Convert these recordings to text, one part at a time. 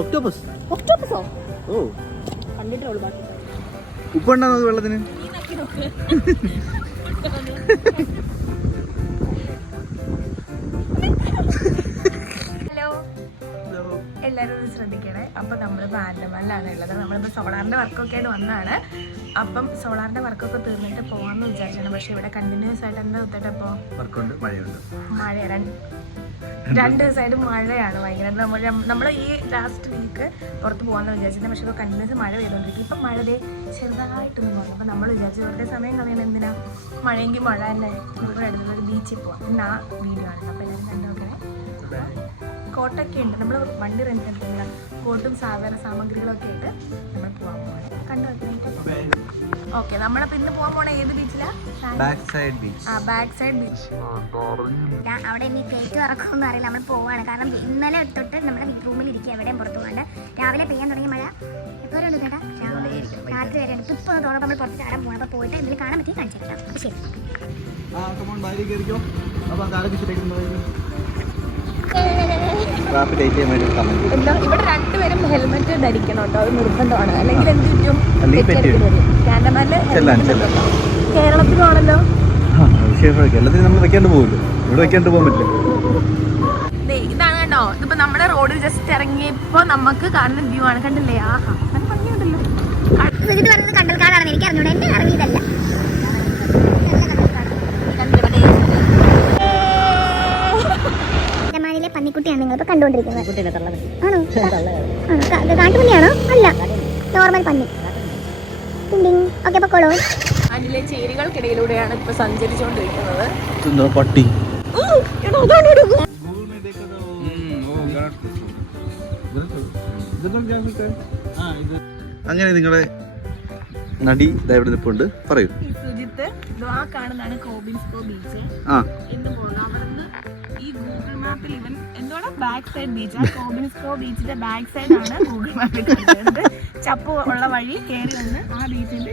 Octopus. ഒക്ടോപ്പസോ? ഓ. ബാക്കി. ഉപ്പുണ്ടാകുന്നത് വെള്ളത്തിന്? ഹലോ. എല്ലാവരും ഒന്ന് ശ്രദ്ധിക്കണേ. അപ്പം നമ്മളിപ്പോൾ ബാൻഡമാനിലാണ് ഉള്ളത്. നമ്മളിപ്പോൾ സോളാറിന്റെ വർക്കൊക്കെ ആയിട്ട് വന്നതാണ് അപ്പം സോളാറിന്റെ വർക്കൊക്കെ തീർന്നിട്ട് പോകാമെന്ന് വിചാരിച്ചാണ്. പക്ഷേ ഇവിടെ കണ്ടിന്യൂസ് ആയിട്ട് എന്താ തൊട്ടിട്ട് ഇപ്പോൾ വർക്കുണ്ട് മഴയുണ്ട്. മഴ രണ്ട് ദിവസമായിട്ട് മഴയാണ് ഭയങ്കര. നമ്മൾ നമ്മൾ ഈ ലാസ്റ്റ് വീക്ക് പുറത്ത് പോകാമെന്ന് വിചാരിച്ചിരുന്നത് പക്ഷെ ഇപ്പോൾ കണ്ടിന്യൂസ് മഴ പെയ്തുകൊണ്ടിരിക്കും ഇപ്പം മഴ ചെറുതായിട്ടൊന്നും പോകും അപ്പം നമ്മൾ വിചാരിച്ചു വെറുതെ സമയം കളയണം എന്തിനാ? മഴയെങ്കിൽ മഴ തന്നെ. അടുത്തുള്ള ഒരു ബീച്ചിൽ പോകാം എന്നാ വീഡിയോ ആണ്. അപ്പോൾ എല്ലാവരും കണ്ടു നോക്കണേ. കോട്ടൊക്കെ ഉണ്ട്. നമ്മൾ വണ്ടി റെന്റ് കോട്ടും സാധാരണ സാമഗ്രികളൊക്കെ ആയിട്ട് നമ്മൾ പോകാൻ പോകണം കണ്ടു വെക്കണേ ഓക്കെ നമ്മളപ്പോ ഇന്ന് പോകാൻ പോണ ഏത് ബീച്ചിലാ ബാക്ക് സൈഡ് ബീച്ച് ആ ബാക്ക് സൈഡ് ബീച്ച് ഞാൻ അവിടെ ഇനി കയറ്റി ഇറക്കുമെന്ന് അറിയില്ല. നമ്മൾ പോവാണ്. കാരണം ഇന്നലെ തൊട്ട് നമ്മുടെ റൂമിൽ ഇരിക്കുക എവിടെയും പുറത്തു പോകാണ്ട്. രാവിലെ പെയ്യാൻ തുടങ്ങിയ മഴ. എപ്പോൾ വരെ ഉണ്ട് ചേട്ടാ? രാവിലെ രാത്രി വരെ ഉണ്ട്. ഇപ്പോൾ തോന്നുമ്പോൾ നമ്മൾ പുറത്ത് ചാടാൻ പോകണം അപ്പോൾ പോയിട്ട് എന്തെങ്കിലും കാണാൻ പറ്റി കാണിച്ചു ശരി. ആ കമോൺ ബാരി കയറിക്കോ. അപ്പോൾ കാലൊക്കെ ശരിയാക്കുന്നത് ട്രാഫിക് ലൈറ്റ് ചെയ്യാൻ വേണ്ടി കമന്റ് എന്താ ഇവിടെ രണ്ടുപേരും ഹെൽമെറ്റ് ധരിക്കണം കേട്ടോ. അത് നിർബന്ധമാണ്. അല്ലെങ്കിൽ എന്ത് വരും. കാൻഡമാനിൽ. കേരളത്തിലാണല്ലോ. എല്ലാത്തിനും നമ്മൾ വെക്കാണ്ട് പോകുമല്ലോ ഇവിടെ വെക്കാണ്ട് പോകാൻ പറ്റില്ല. ദേ, ഇതാണ് കേട്ടോ. ഇതിപ്പോ നമ്മുടെ റോഡ് ജസ്റ്റ് ഇറങ്ങിയപ്പോ നമുക്ക് കാണുന്ന വ്യൂ ആണ്. കണ്ടില്ലേ? ആഹാ ഭംഗിയുണ്ടല്ലോ. കണ്ടൽക്കാടാണെന്ന് എനിക്ക് അറിഞ്ഞൂടെ എന്നെ ഇറങ്ങിയതല്ല പന്നിക്കുട്ടിയാണ് കണ്ടോണ്ടിരിക്കുന്നത് കണ്ടുകൊണ്ടിരിക്കുന്നത് ആണോ? കാട്ടുപന്നിയാണോ? അല്ല. നോർമൽ പന്നി. ഓക്കെ പൊക്കോളൂ അതിലെ ചേരികൾക്കിടയിലൂടെയാണ് ഇപ്പൊ സഞ്ചരിച്ചുകൊണ്ടിരിക്കുന്നത്. പട്ടി? അങ്ങനെ നിങ്ങളെ നടി ഇവിടെ നിൽപ്പുണ്ട് പറയൂ. സുജിത്ത് ആ കാണുന്നതാണ് കോബിൻസ്കോ ബീച്ച്. ആ. ഗൂഗിൾ മാപ്പിൽ ഇവൻ എന്തോടെ ബാക്ക് സൈഡ് ബീച്ച് ആ കോബിൻസ്കോ ബീച്ചിന്റെ ബാക്ക് സൈഡ് ആണ് ഗൂഗിൾ മാപ്പിൽ കണ്ടത് ചപ്പ് ഉള്ള വഴി കയറി വന്ന് ആ ബീച്ചിന്റെ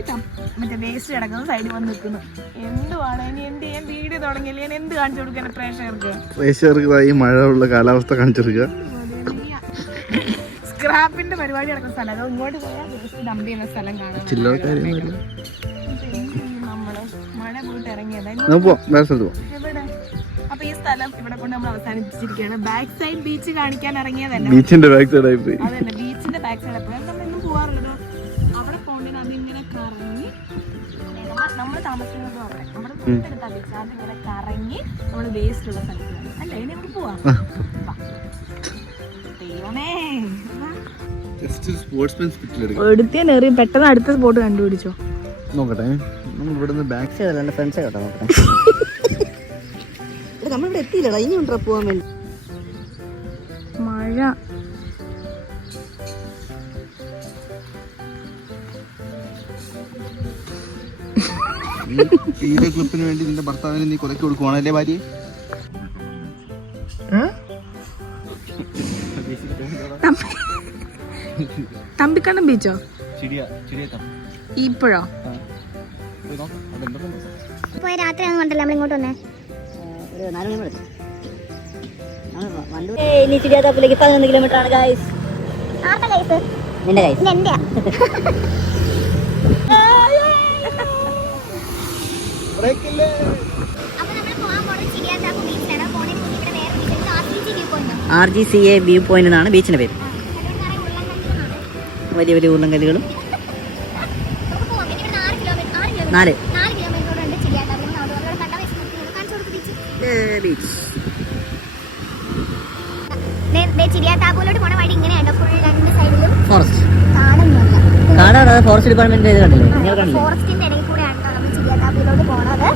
മറ്റേ വേസ്റ്റ് കിടക്കുന്ന സൈഡിൽ വന്ന് നിൽക്കുന്നു. എന്തുവാണ് ഇനി എന്ത് ചെയ്യാൻ വീഡിയോ തുടങ്ങിയില്ല ഞാൻ എന്ത് കാണിച്ചു കൊടുക്കാൻ പ്രേക്ഷകർക്ക്? പ്രേക്ഷകർക്ക് ഈ മഴ ഉള്ള കാലാവസ്ഥ കാണിച്ചെടുക്കുക സ്ക്രാപ്പിന്റെ പരിപാടി നടക്കുന്ന സ്ഥലം. അതോ ഇങ്ങോട്ട് പോയാൽ വേസ്റ്റ് ഡംപ് ചെയ്യുന്ന സ്ഥലം കാണാം നമ്മൾ? മഴ പോയിട്ട് ഇറങ്ങിയത്. സ്ഥലം ഇവിടെ കൊണ്ട് നമ്മൾ അവസാനിപ്പിച്ചിരിക്കുകയാണ്. ബാക്ക് സൈഡ് ബീച്ച് കാണിക്കാൻ ഇറങ്ങിയതല്ല. ബീച്ചിന്റെ ബാക്ക് സൈഡായി പോയി. അതന്നെ ബീച്ചിന്റെ ബാക്ക് സൈഡ് ആയി നമ്മൾ ഇന്നും പോവാറുള്ളതോ അവിടെ പോകേണ്ടത് അതിങ്ങനെ കറങ്ങി നമ്മൾ താമസിക്കുന്നത് അവിടെ. നമ്മുടെ തൊട്ടടുത്ത ബീച്ച് അതിങ്ങനെ കറങ്ങി നമ്മൾ വേസ്റ്റ് ഉള്ള സ്ഥലത്ത് അല്ലേ? ഇനി നമുക്ക് പോവാം. ദൈവമേ. എടുത്തിയാൻ എറി പെട്ടെന്ന് അടുത്ത സ്പോട്ട് കണ്ടുപിടിച്ചോ. നോക്കട്ടെ. നമ്മൾ ഇവിടുന്ന് ബാക്ക് എന്റെ ഫ്രണ്ട്സെ കേട്ടോ നോക്കട്ടെ. നമ്മളിവിടെ എത്തിയില്ലടാ. ഇനി ഉണ്ടോ പോവാൻ വേണ്ടി? മഴ. വീഡിയോ ക്ലിപ്പിന് വേണ്ടി നിന്റെ ഭർത്താവിന് നീ കൊലക്കി കൊടുക്കുവാണല്ലേ ഭാര്യ? തമ്പിക്കണ്ണം ബീച്ചോ? ഇപ്പോഴോ പോയ രാത്രി ഒന്നും കണ്ടല്ലോ നമ്മൾ ഇങ്ങോട്ട് വന്നേ? ഒരു നാല് മണി വിളിച്ചു ഇനി ചിരിയാത്താപ്പിലേക്ക് പതിനൊന്ന് കിലോമീറ്റർ ആണ് ഗായ്സ് നിന്റെ R G C A view point എന്നാണ് ബീച്ചിന്റെ പേര്. വലിയ വലിയ ഉരുളൻകല്ലുകളും. കല്ലുകളും നാല് നാല് കിലോമീറ്റർ ഉണ്ട് ചിരിയാത്താപ്പ് നമ്മൾ അവിടെ കണ്ട വയസ്സ് കാണിച്ചു കൊടുത്ത് ബീച്ച് ബീച്ച് ചിരിയാത്താപ്പൂലോട്ട് പോണ വഴി ഇങ്ങനെയാണ് ഫുൾ രണ്ട് സൈഡിലും ഫോറസ്റ്റ് കാടാണ് ഫോറസ്റ്റ് ഡിപ്പാർട്ട്മെന്റ് ഇത് കണ്ടില്ലേ? നിങ്ങൾ കണ്ടില്ലേ? ഫോറസ്റ്റിന്റെ ഇടയിൽ കൂടെയാണ് ട്ടോ നമ്മൾ ചിരിയാത്താപ്പൂലോട്ട് പോണത്.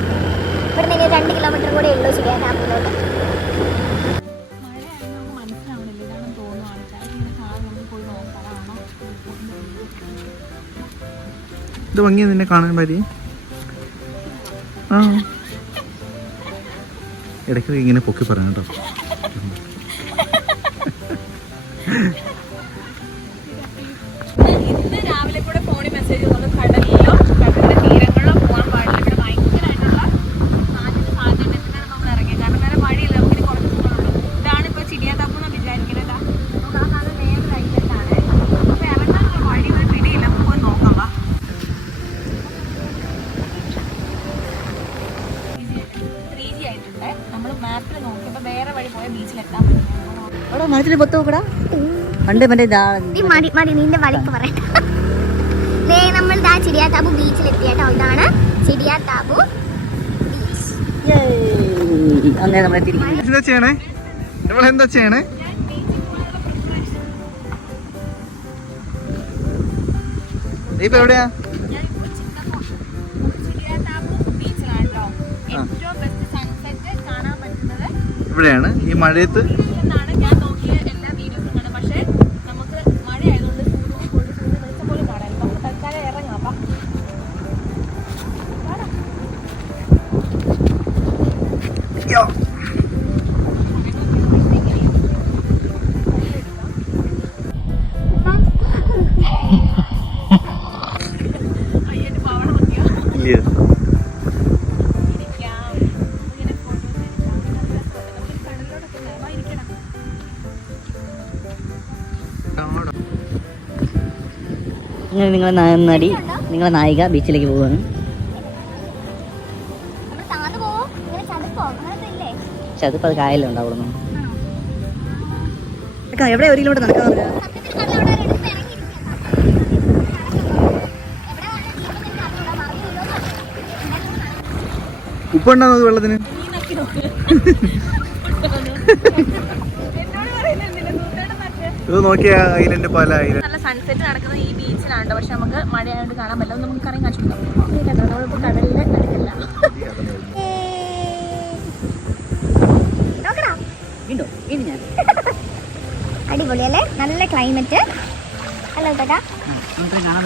ഇവിടെ നിന്ന് രണ്ട് കിലോമീറ്റർ കൂടെ ഉള്ളൂ ഇത് ഭംഗിയാ നിന്നെ കാണാൻ പറ്റി ആ. ഇടയ്ക്ക് ഇങ്ങനെ പൊക്കി പറയണം കേട്ടോ. അവിടെ മനസ്സിൽ പൊത്ത് നോക്കടാ. പണ്ട് മറ്റേ ഇതാ. ഈ മടി മടി നിന്റെ വഴിക്ക് പറയട്ടെ നമ്മൾ ദാ ചിടിയാത്താബു ബീച്ചിൽ എത്തിയാട്ടോ ഇതാണ് ചിടിയാത്താബു അങ്ങനെ നമ്മളെ തിരിക്കും എന്താ ചെയ്യണേ? നമ്മളെന്താ ചെയ്യണേ? ഇപ്പൊ എവിടെയാ? ഇവിടെയാണ് ഈ മഴയത്ത് ഇങ്ങനെ നിങ്ങളെ നടി നിങ്ങളെ നായിക ബീച്ചിലേക്ക് പോവുകയാണ്. ചതുപ്പ്? അത് കായല്ലേ ഉണ്ടാവുള്ളൂ. എവിടെ ഒരു കിലോമീറ്റർ നടക്കാൻ ഉപ്പുണ്ടാവുന്നത് വെള്ളത്തിന് നീ നക്കി നോക്ക് എന്നോട് പറയുന്നില്ല നൂറ്റേടെ മറ്റേ ഇത് നോക്കിയ ഐലൻഡ് പല ഐലൻഡ് നല്ല സൺസെറ്റ് നടക്കുന്നത് ഈ ബീച്ചിലാണ് പക്ഷെ നമുക്ക് മഴയായതുകൊണ്ട് കാണാൻ പറ്റില്ല. നമുക്ക് കറങ്ങി കാണിച്ചു അടിപൊളിയല്ലേ? നല്ല ക്ലൈമറ്റ് ഹലോ കേട്ടാ നമ്മൾ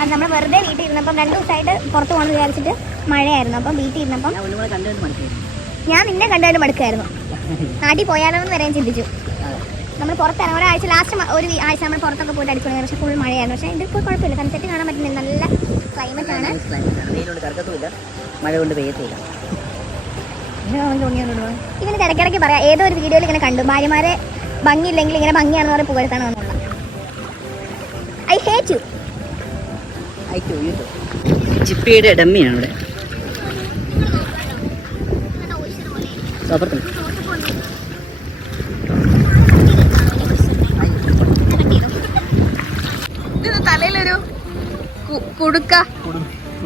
അത് നമ്മൾ വെറുതെ വീട്ടിൽ ഇരുന്നപ്പം രണ്ട് ദിവസമായിട്ട് പുറത്ത് പോകണമെന്ന് വിചാരിച്ചിട്ട് മഴയായിരുന്നു. അപ്പം വീട്ടിൽ ഇരുന്നപ്പം ഞാൻ കണ്ടുകൊണ്ട് നിന്നെ കണ്ടാലും മടുക്കായിരുന്നു നാട്ടിൽ പോയാലോന്ന് വരെ ഞാൻ ചിന്തിച്ചു. നമ്മൾ പുറത്തിറങ്ങി. ഒരാഴ്ച ലാസ്റ്റ് ഒരു ആഴ്ച നമ്മൾ പുറത്തൊക്കെ പോയിട്ട് അടിച്ചു പക്ഷേ ഫുൾ മഴയായിരുന്നു. പക്ഷേ ഇതിപ്പോൾ കുഴപ്പമില്ല. സൺസെറ്റ് കാണാൻ പറ്റുന്നില്ല. നല്ല ക്ലൈമറ്റ് ആണ്. മഴ കൊണ്ട് പെയ്യത്തില്ല. ഇവന് ഇടയ്ക്കിടയ്ക്ക് പറയാം. ഏതോ ഒരു വീഡിയോയിൽ ഇങ്ങനെ കണ്ടു. ഭാര്യമാരെ ഭംഗിയില്ലെങ്കിൽ ഇങ്ങനെ ഭംഗിയാണെന്ന് പറഞ്ഞ് പുകഴ്ത്താണ് വന്നുള്ള ഐ ഹേറ്റ് യു ചിപ്പിയുടെ ഡമ്മിയാണ് ഇവിടെ കുടുക്ക.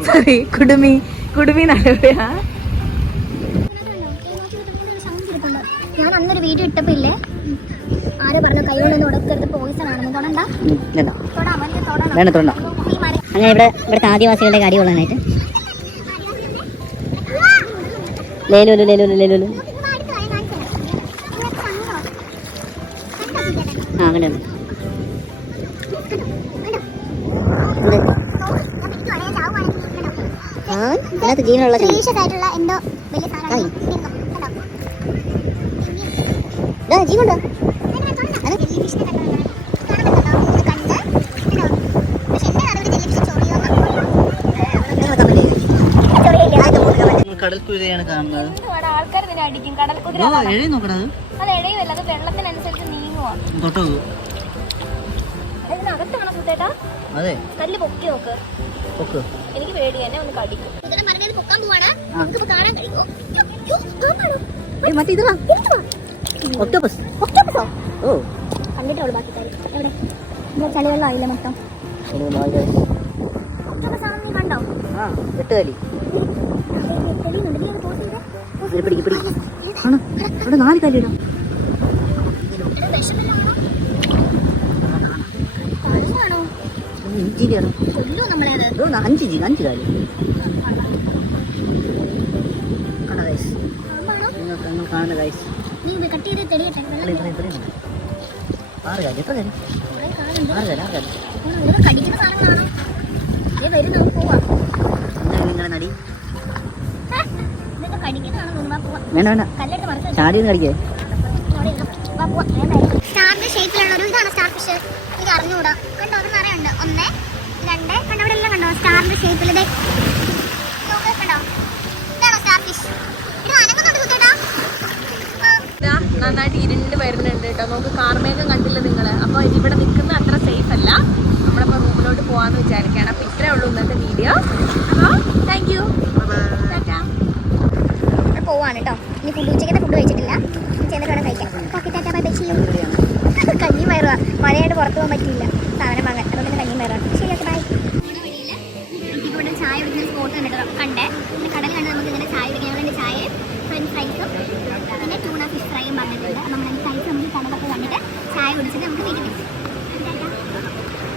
സോറി കുടുമി. കുടുമി നടപടിയാ. ഞാൻ അന്നൊരു വീഡിയോ ഇട്ടപ്പോ ഇല്ലേ ആരെ പറഞ്ഞു കൈ കൊണ്ട് ഉടക്കരുത് പോയിസൺ ആണെന്ന്. തൊടണ്ട. വേണ്ട മരം അങ്ങനെ ഇവിടെ ഇവിടുത്തെ ആദിവാസികളുടെ കടി കൊള്ളാനായിട്ട് ലേലുലു ലേലുലു ലേലുലു. ആ അങ്ങനെ ഇതിനകത്ത് ജീവനുള്ള. ആയിട്ടുള്ള എന്തോ വലിയ. സാധനം ഇതാ ജീവനുണ്ടോ? കടൽ കുതിരയാണ് കാണുന്നത്. ആൾക്കാർ ഇതിനെ അടിക്കും. കടൽ കുതിര എഴുതി നോക്കണത് അത് എഴയുമല്ല അത് വെള്ളത്തിനനുസരിച്ച് നീങ്ങുവാ. തൊട്ടോ ഇതിനകത്താണോ സുത്തേട്ടാ അതെ. കല്ല് പൊക്കി നോക്ക്. പൊക്ക്. പേടി എന്നെ ഒന്ന് കടിക്കും. പൊക്കാൻ പോവാണ്. ആ. നമുക്കിപ്പോ കാണാൻ കഴിയുമോ? മറ്റേ ഇത്. ഒക്ടോപ്പസ്. ഒക്ടോപ്പസോ? ഓ. കണ്ടിട്ടുള്ളൂ ബാക്കി കാര്യം എവിടെ? ഇവിടെ ചളിവെള്ളം ആയില്ല മൊത്തം? ഒക്ടോപ്പസ് ആണെന്ന് നീ കണ്ടോ ആ എട്ടുകാലി തെളിയുന്നുണ്ട് നീ അത് പോസ് ചെയ്തേ പിടിക്ക് പിടിക്ക് ആണ് അവിടെ നാല് കാലിടാം കൊല്ലുവാണോ നമ്മളെ അത് അഞ്ച് ജി അഞ്ച് കാലി കണ്ട ഗൈസ് നിങ്ങൾക്ക് നിങ്ങൾ കാണുന്ന ഇവിടെ ആറ് കാലി എത്ര കാലുണ്ട് ആറ് കാലി ആറ് എന്താണ് നിങ്ങളുടെ നടി? വേണ്ട വേണ്ട. ചാടി ഒന്ന് കളിക്കേ. സ്റ്റാറിന്റെ ഷേപ്പിലുള്ള ഒരു ഇതാണ് സ്റ്റാർ ഫിഷ് ഇത് അറിഞ്ഞുകൂടാ കണ്ടോ അത് നിറയുണ്ട് ഒന്ന് രണ്ട് കണ്ടോ ഇവിടെ എല്ലാം കണ്ടോ സ്റ്റാറിന്റെ ഷേപ്പിൽ ഇത് നോക്ക് കണ്ടോ ഇതാണോ സ്റ്റാർ ഫിഷ് ഇത് അനങ്ങുന്നുണ്ട് സുത്തേട്ടാ ആ, ദാ നന്നായിട്ട് ഇരുണ്ട് വരുന്നുണ്ട് കേട്ടോ. നമുക്ക് കാർമേഘം കണ്ടില്ല നിങ്ങൾ അപ്പോൾ ഇവിടെ നിൽക്കുന്ന അത്ര സേഫ് അല്ല. നമ്മളിപ്പോൾ റൂമിലോട്ട് പോകാമെന്ന് വിചാരിക്കുകയാണ്. അപ്പോൾ ഇത്രേ ഉള്ളൂ ഇന്നത്തെ വീഡിയോ അപ്പോൾ താങ്ക് യു പോവാണ് കേട്ടോ ഇനി ഫുഡ് ഉച്ചയ്ക്കത്തെ ഫുഡ് കഴിച്ചിട്ടില്ല. ചെയ്യും കഞ്ഞി മയറുക മഴയായിട്ട് പുറത്ത് പോകാൻ പറ്റിയില്ല. സാധനം വാങ്ങാൻ. അതുകൊണ്ട് പിന്നെ കഞ്ഞി മയറുക ശരി ഓക്കെ ബൈ കണ്ടിട്ട് കണ്ടേ. പിന്നെ കടൽ കണ്ട് നമുക്ക് ഇങ്ങനെ ചായ കുടിക്കാം ഞങ്ങൾ എന്റെ ചായയും ഫ്രഞ്ച് ഫ്രൈസും പിന്നെ ട്യൂണ ഫിഷ് ഫ്രൈയും പറഞ്ഞിട്ടുണ്ട്. അപ്പം നമ്മൾ കഴിച്ച് നമുക്ക് കടലൊക്കെ കണ്ടിട്ട് ചായ കുടിച്ചിട്ട് നമുക്ക് വീട്ടിൽ